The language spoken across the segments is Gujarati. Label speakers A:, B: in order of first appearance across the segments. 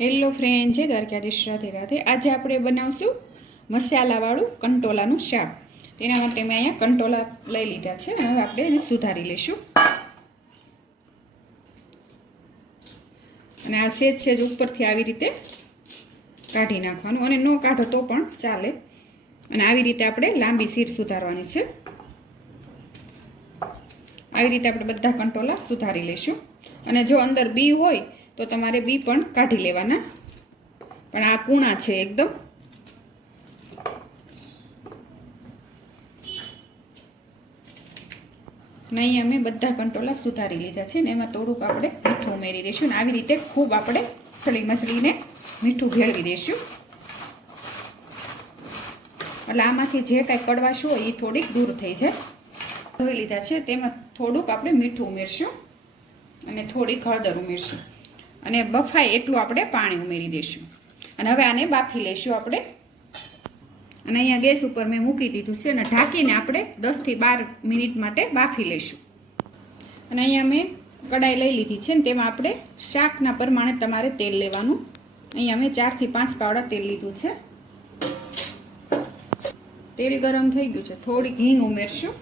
A: હેલો ફ્રેન્ડ છે દ્વારકાધીશ. રાધે રાધે. આજે આપણે બનાવશું મસાલાવાળું કંટોલાનું શાક. તેના માટે મેં અહીંયા કંટોલા લઈ લીધા છે હવે આપણે એને સુધારી લઈશું. અને આ સેજ સેજ ઉપરથી આવી રીતે કાઢી નાખવાનું અને ન કાઢો તો પણ ચાલે. અને આવી રીતે આપણે લાંબી સીર સુધારવાની છે. આવી રીતે આપણે બધા કંટોલા સુધારી લઈશું. અને જો અંદર બી હોય તો તમારે બી પણ કાઢી લેવાના. પણ આ કૂણા છે એકદમ. નહીં અમે બધા કંટોલા સુધારી લીધા છે ને એમાં થોડુંક આપણે મીઠું ઉમેરી દઈશું ને આવી રીતે ખૂબ આપણે થોડી મસળીને મીઠું ભેળવી દઈશું. એટલે આમાંથી જે કાંઈ કડવાશું હોય એ થોડીક દૂર થઈ જાય. ધોઈ લીધા છે તેમાં થોડુંક આપણે મીઠું ઉમેરશું અને થોડીક હળદર ઉમેરશું. અને બફાય એટલું આપણે પાણી ઉમેરી દઈશું. અને હવે આને બાફી લઈશું આપણે. અને અહીંયા ગેસ ઉપર મેં મૂકી દીધું છે અને ઢાંકીને આપણે દસથી બાર મિનિટ માટે બાફી લઈશું. અને અહીંયા મેં કડાઈ લઈ લીધી છે ને તેમાં આપણે શાકના પ્રમાણે તમારે તેલ લેવાનું. અહીંયા મેં ચારથી પાંચ પાવડા તેલ લીધું છે. તેલ ગરમ થઈ ગયું છે. થોડીક હિંગ ઉમેરશું.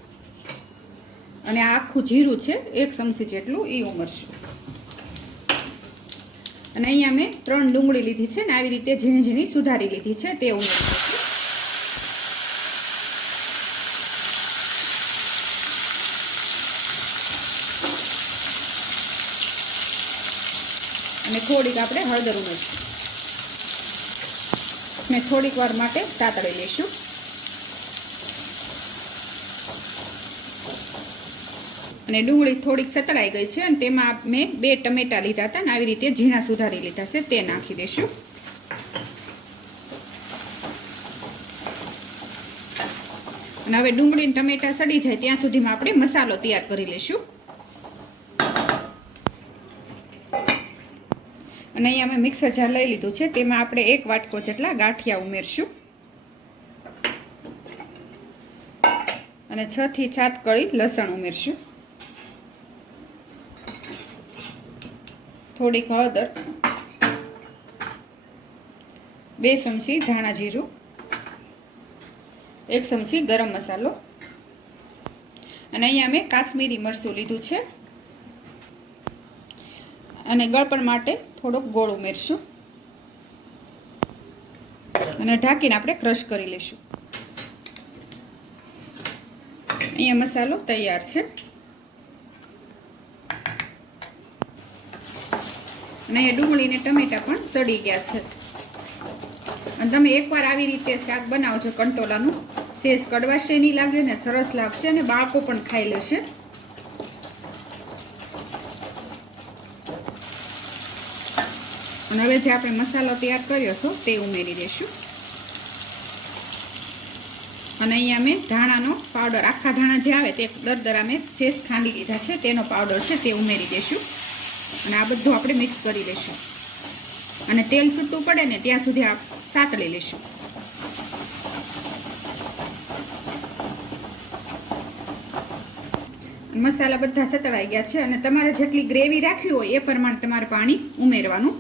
A: અને આખું જીરું છે, એક ચમચી જેટલું એ ઉમરશું. અને અહીંયા મેં ત્રણ ડુંગળી લીધી છે ને આવી રીતે ઝીણી ઝીણી સુધારી લીધી છે તે ઉમેરી અને થોડીક આપણે હળદર ઉમેરીશું. ને થોડીક વાર માટે તાતળી લઈશું. અને ડુંગળી થોડીક સતળાઈ ગઈ છે અને તેમાં મેં બે ટમેટા લીધા હતા અને આવી રીતે ઝીણા સુધારી લીધા છે. તે નાખી દઈશું. અને હવે ડુંગળી ટમેટા સડી જાય ત્યાં સુધીમાં આપણે મસાલો તૈયાર કરી લઈશું. અને અહીંયા મેં મિક્સર જાર લઈ લીધું છે. તેમાં આપણે એક વાટકો જેટલા ગાંઠિયા ઉમેરશું. અને છથી છાત કળી લસણ ઉમેરશું. થોડીક હળદર, બે ચમચી ધાણા જીરું, એક ચમચી ગરમ મસાલો અને અહીંયા મેં કાશ્મીરી મરચું લીધું છે. અને ગળપણ માટે થોડોક ગોળ ઉમેરશું. અને ઢાંકીને આપણે ક્રશ કરી લઈશું. અહીંયા મસાલો તૈયાર છે. અને અહીંયા ડુંગળી ને ટમેટા પણ સડી ગયા છે. અને તમે એકવાર આવી રીતે શાક બનાવજો કંટોલાનું. સેસ કડવાશે, નહીં લાગે ને સરસ લાગશે અને બાળકો પણ ખાઈ લેશે. અને હવે જે આપણે મસાલો તૈયાર કર્યો હતો તે ઉમેરી દઈશું. અને અહીંયા મેં ધાણાનો પાવડર, આખા ધાણા જે આવે તે દરદરા મેં શેષ ખાંડી લીધા છે, તેનો પાવડર છે તે ઉમેરી દઈશું. અને આ બધું આપણે મિક્સ કરી લઈશું. અને તેલ છૂટું પડે ને ત્યાં સુધી આ સાતળી લઈશું. મસાલા બધા સતળાઈ ગયા છે અને તમારે જેટલી ગ્રેવી રાખવી હોય એ પ્રમાણે તમારે પાણી ઉમેરવાનું.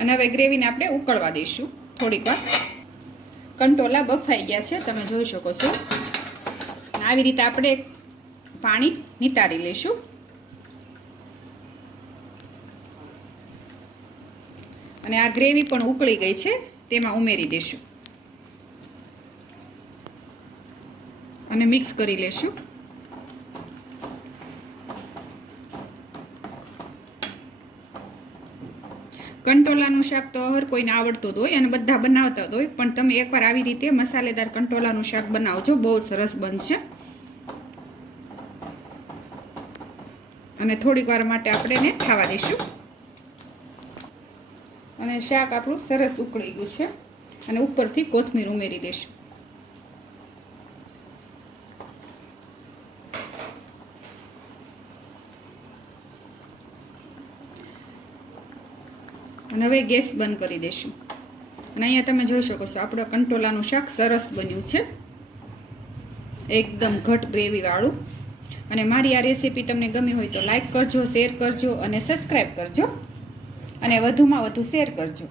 A: અને હવે ગ્રેવીને આપણે ઉકળવા દઈશું થોડીક વાર. કંટોલા બફાઈ ગયા છે, તમે જોઈ શકો છો. આવી રીતે આપણે પાણી નિતારી લઈશું. અને આ ગ્રેવી પણ ઉકળી ગઈ છે, તેમાં ઉમેરી દઈશું. અને મિક્સ કરી લેશું કંટોલાનું શાક તો હર કોઈને આવડતું જ હોય અને બધા બનાવતા જ હોય, પણ તમે એકવાર આવી રીતે મસાલેદાર કંટોલાનું શાક બનાવજો, બહુ સરસ બનશે. અને થોડીક વાર માટે આપણે એને ખાવા દઈશું. અને શાક આપણું સરસ ઉકળી ગયું છે. અને ઉપરથી કોથમીર ઉમેરી દઈશું. અને હવે ગેસ બંધ કરી દઈશું અને અહીંયા તમે જોઈ શકો છો, આપણું કંટોલાનું શાક સરસ બન્યું છે. એકદમ ઘટ ગ્રેવીવાળું અને મારી આ રેસીપી તમને ગમી હોય તો લાઈક કરજો, શેર કરજો અને સબસ્ક્રાઈબ કરજો. અને વધુમાં વધુ શેર કરજો.